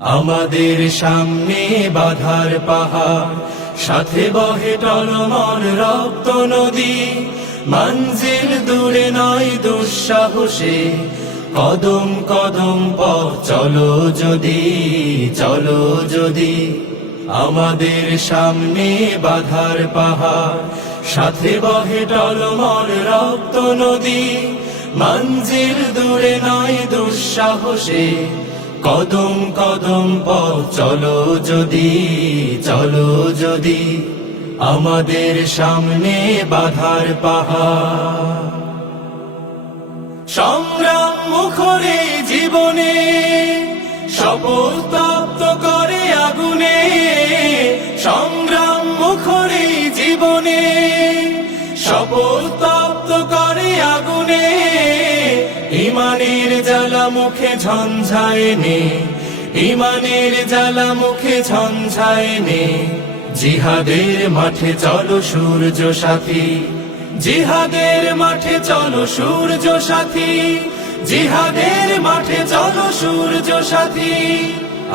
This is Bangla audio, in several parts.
আমাদের সামনে বাধার পাহাড়, সাথে বহে টলমল রক্ত নদী। মঞ্জিল দূরে নয় দুঃসাহসে, কদম কদম পথ চলো যদি, চলো যদি। আমাদের সামনে বাধার পাহাড়, সাথে বহে টলমল রক্ত নদী। মঞ্জিল দূরে নয় দুঃসাহসে, কদম কদম পথ চলো যদি, চলো যদি। আমাদের সামনে বাধার পাহাড়, সংগ্রাম মুখরে জীবনে, শপথ তপ্ত করে আগুনে। সংগ্রাম মুখরে জীবনে, শপথ তপ্ত করে আগুনে। ইমানের জ্বালা মুখে ঝঞ্ঝায় নে, ইমানের জ্বালা মুখে ঝঞ্ঝায় নে। জিহাদের মাঠে চলো সূর্য সাথী, জিহাদের মাঠে চলো সূর্য সাথী, জিহাদের মাঠে চলো সূর্য সাথী।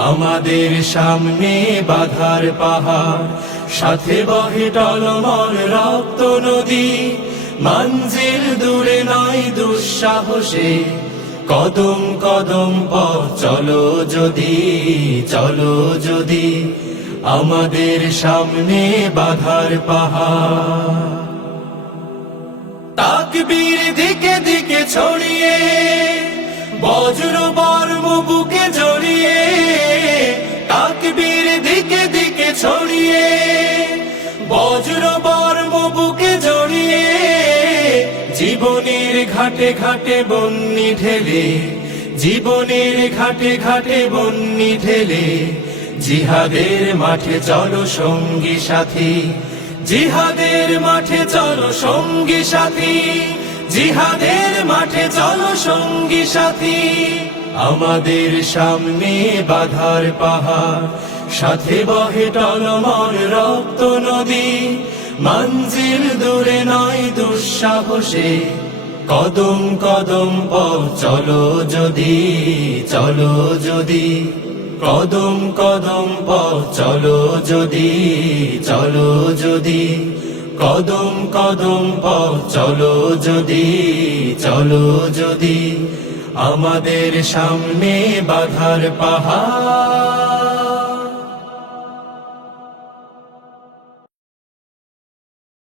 আমাদের সামনে বাধার পাহাড়, সাথে বহে টলমল রক্ত নদী। মঞ্জিল দূরে নয় দুঃসাহসে, কদম কদম পথ চলো যদি, চলো যদি। আমাদের সামনে বাধার পাহাড়, তাকবীর দিকে দিকে ছড়িয়ে, বজ্র বর্ম বুকে জড়িয়ে। তাকবীর দিকে দিকে ছড়িয়ে, বজ্র বর্ম বুকে জড়িয়ে। জীবনের ঘাটে ঘাটে বন্যি ঢেলে, জীবনের ঘাটে ঘাটে বন্যি ঢেলে। জিহাদের মাঠে চলো সঙ্গী সাথী, জিহাদের মাঠে চলো সঙ্গী সাথী, জিহাদের মাঠে চলো সঙ্গী সাথী। আমাদের সামনে বাধার পাহাড়, সাথে বহে টলমল রক্ত নদী। মঞ্জিল দূরে নয় দুঃসাহসে, কদম কদম পথ চলো যদি, চলো যদি। কদম কদম পথ চলো যদি, চলো যদি। কদম কদম পথ চলো যদি, চলো যদি। আমাদের সামনে বাধার পাহাড়।